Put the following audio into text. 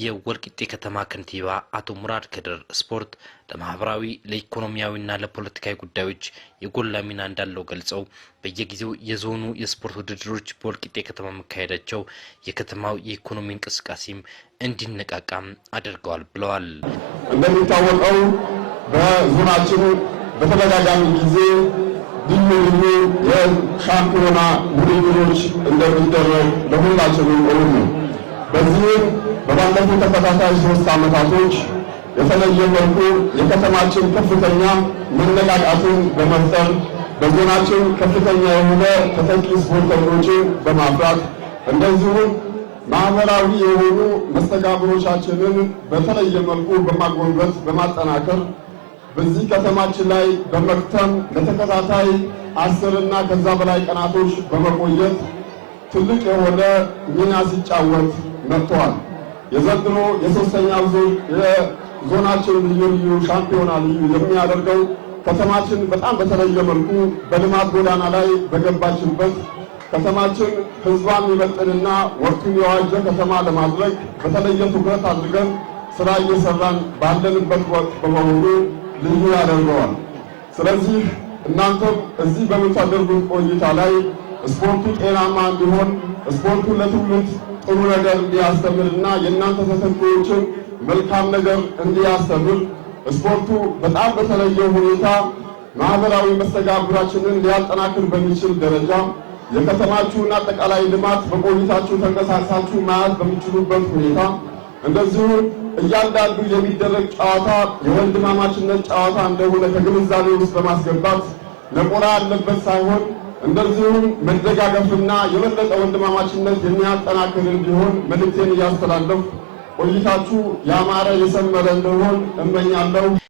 የወልቂጤ ከተማ ከንቲባ አቶ ሙራድ ከድር ስፖርት ለማህበራዊ ለኢኮኖሚያዊና ለፖለቲካዊ ጉዳዮች የጎላ ሚና እንዳለው ገልጸው በየጊዜው የዞኑ የስፖርት ውድድሮች በወልቂጤ ከተማ መካሄዳቸው የከተማው የኢኮኖሚ እንቅስቃሴም እንዲነቃቃም አድርገዋል ብለዋል። እንደሚታወቀው በዞናችን በተደጋጋሚ ጊዜ ልዩ የሻምፒዮና ውድድሮች እንደሚደረግ ለሁላችንም እውነት ነው። በዚህም በባለፉት ተከታታይ 3 ዓመታቶች የተለየ መልኩ የከተማችን ከፍተኛ መነቃቃትን በመፍጠር በዞናችን ከፍተኛ የሆነ ተተኪ ስፖርተኞችን በማፍራት እንደዚሁም ማህበራዊ የሆኑ መስተጋብሮቻችንን በተለየ መልኩ በማጎልበት በማጠናከር በዚህ ከተማችን ላይ በመክተም ለተከታታይ 10 እና ከዛ በላይ ቀናቶች በመቆየት ትልቅ የሆነ ሚና ሲጫወት መጥቷል። የዘንድሮ የሶስተኛው ዙር የዞናችን ልዩ ሻምፒዮና ልዩ የሚያደርገው ከተማችን በጣም በተለየ መልኩ በልማት ጎዳና ላይ በገባችበት ከተማችን ህዝቧን የሚመጥንና ወቅቱን የዋጀ ከተማ ለማድረግ በተለየ ትኩረት አድርገን ስራ እየሰራን ባለንበት ወቅት በመሆኑ ልዩ ያደርገዋል። ስለዚህ እናንተም እዚህ በምታደርጉት ቆይታ ላይ ስፖርቱ ጤናማ እንዲሆን ስፖርቱ ለትውልድ ጥሩ ነገር እንዲያስተምርና የእናንተ ተተኪዎችን መልካም ነገር እንዲያስተምር ስፖርቱ በጣም በተለየ ሁኔታ ማህበራዊ መስተጋብራችንን ሊያጠናክር በሚችል ደረጃ የከተማችሁን አጠቃላይ ልማት በቆይታችሁ ተንቀሳቅሳችሁ ማየት በሚችሉበት ሁኔታ እንደዚሁ እያንዳንዱ የሚደረግ ጨዋታ የወንድማማችነት ጨዋታ እንደሆነ ከግንዛቤ ውስጥ በማስገባት ነቆራ ያለበት ሳይሆን እንደዚሁም መደጋገፍና የበለጠ ወንድማማችነት የሚያጠናክር እንዲሆን መልእክቴን እያስተላለፍኩ ቆይታችሁ ያማረ የሰመረ እንደሆን እመኛለሁ።